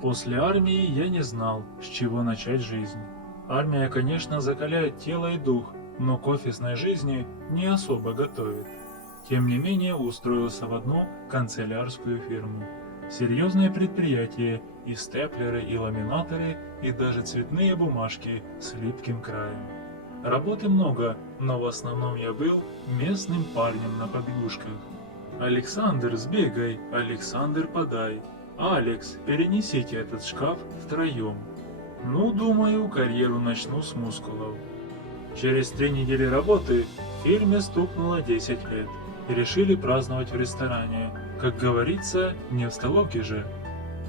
После армии я не знал, с чего начать жизнь. Армия, конечно, закаляет тело и дух, но к офисной жизни не особо готовит. Тем не менее, устроился в одну канцелярскую фирму. Серьезное предприятие, и степлеры, и ламинаторы, и даже цветные бумажки с липким краем. Работы много, но в основном я был местным парнем на побегушках. Александр, сбегай, Александр, подай. Алекс, перенесите этот шкаф втроем. Ну, думаю, карьеру начну с мускулов. Через 3 недели работы в фирме стукнуло 10 лет. И решили праздновать в ресторане. Как говорится, не в столовке же.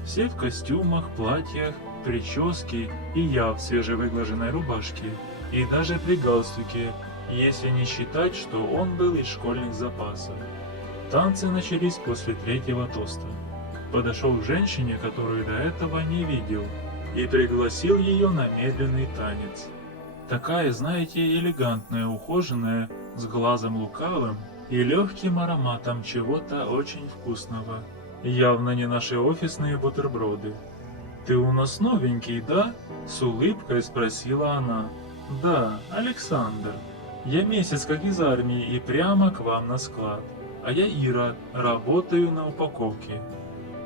Все в костюмах, платьях, прическе и я в свежевыглаженной рубашке. И даже при галстуке, если не считать, что он был из школьных запасов. Танцы начались после третьего тоста. Подошел к женщине, которую до этого не видел, и пригласил ее на медленный танец. Такая, знаете, элегантная, ухоженная, с глазом лукавым и легким ароматом чего-то очень вкусного. Явно не наши офисные бутерброды. «Ты у нас новенький, да?» — с улыбкой спросила она. «Да, Александр. Я месяц как из армии и прямо к вам на склад. А я Ира, работаю на упаковке».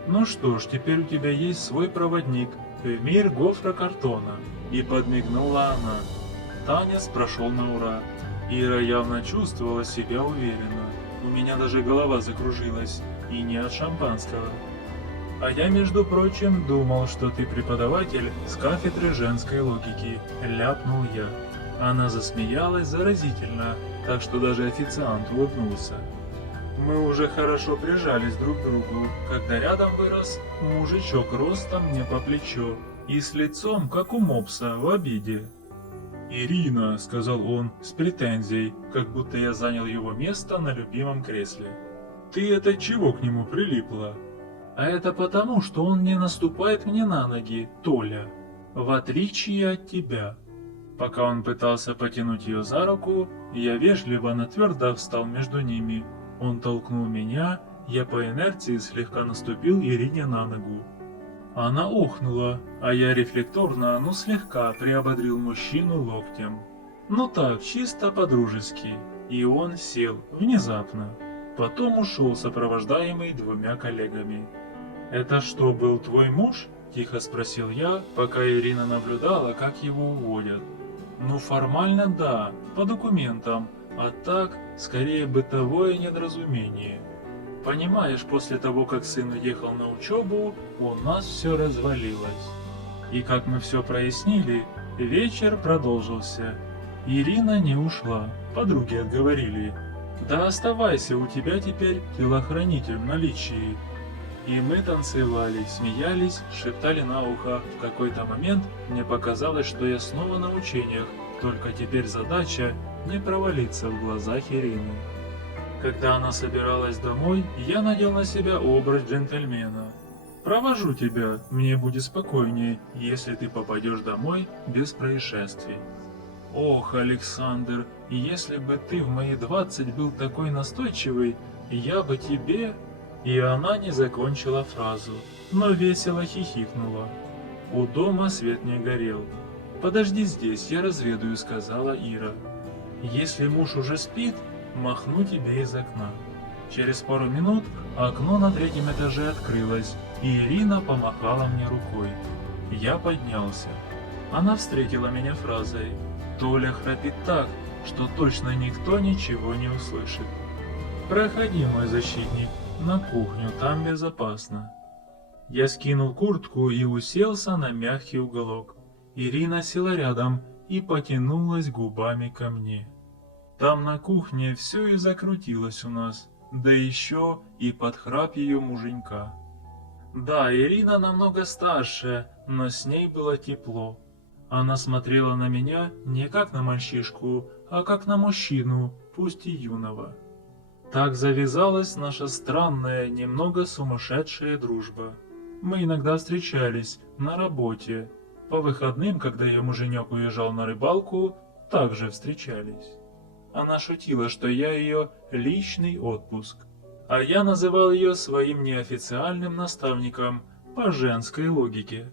«Ну что ж, теперь у тебя есть свой проводник в мир гофрокартона», — и подмигнула она. Танец прошел на ура. Ира явно чувствовала себя уверенно. У меня даже голова закружилась, и не от шампанского. «А я, между прочим, думал, что ты преподаватель с кафедры женской логики», — ляпнул я. Она засмеялась заразительно, так что даже официант улыбнулся. Мы уже хорошо прижались друг к другу, когда рядом вырос мужичок ростом мне по плечо и с лицом, как у мопса, в обиде. «Ирина», — сказал он с претензией, как будто я занял его место на любимом кресле. «Ты это чего к нему прилипла?» «А это потому, что он не наступает мне на ноги, Толя, в отличие от тебя». Пока он пытался потянуть ее за руку, я вежливо, но твердо встал между ними. Он толкнул меня, я по инерции слегка наступил Ирине на ногу. Она охнула, а я рефлекторно, но слегка приободрил мужчину локтем. Ну так, чисто по-дружески. И он сел, внезапно. Потом ушел, сопровождаемый 2 коллегами. «Это что, был твой муж?» – тихо спросил я, пока Ирина наблюдала, как его уводят. «Ну, формально да, по документам, а так, скорее бытовое недоразумение. Понимаешь, после того, как сын уехал на учебу, у нас все развалилось. И как мы все прояснили, вечер продолжился. Ирина не ушла, подруги отговорили. Да оставайся, у тебя теперь телохранитель в наличии». И мы танцевали, смеялись, шептали на ухо. В какой-то момент мне показалось, что я снова на учениях, только теперь задача не провалиться в глазах Ирины. Когда она собиралась домой, я надел на себя образ джентльмена. «Провожу тебя, мне будет спокойнее, если ты попадешь домой без происшествий». «Ох, Александр, если бы ты в мои 20 был такой настойчивый, я бы тебе...» И она не закончила фразу, но весело хихикнула. У дома свет не горел. «Подожди здесь, я разведаю», — сказала Ира. «Если муж уже спит, махну тебе из окна». Через пару минут окно на 3-м этаже открылось, и Ирина помахала мне рукой. Я поднялся. Она встретила меня фразой: «Толя храпит так, что точно никто ничего не услышит». «Проходи, мой защитник, на кухню, там безопасно». Я скинул куртку и уселся на мягкий уголок. Ирина села рядом и потянулась губами ко мне. Там на кухне все и закрутилось у нас, да еще и под храп ее муженька. Да, Ирина намного старше, но с ней было тепло. Она смотрела на меня не как на мальчишку, а как на мужчину, пусть и юного. Так завязалась наша странная, немного сумасшедшая дружба. Мы иногда встречались на работе. По выходным, когда ее муженек уезжал на рыбалку, также встречались. Она шутила, что я ее личный отпуск. А я называл ее своим неофициальным наставником по женской логике.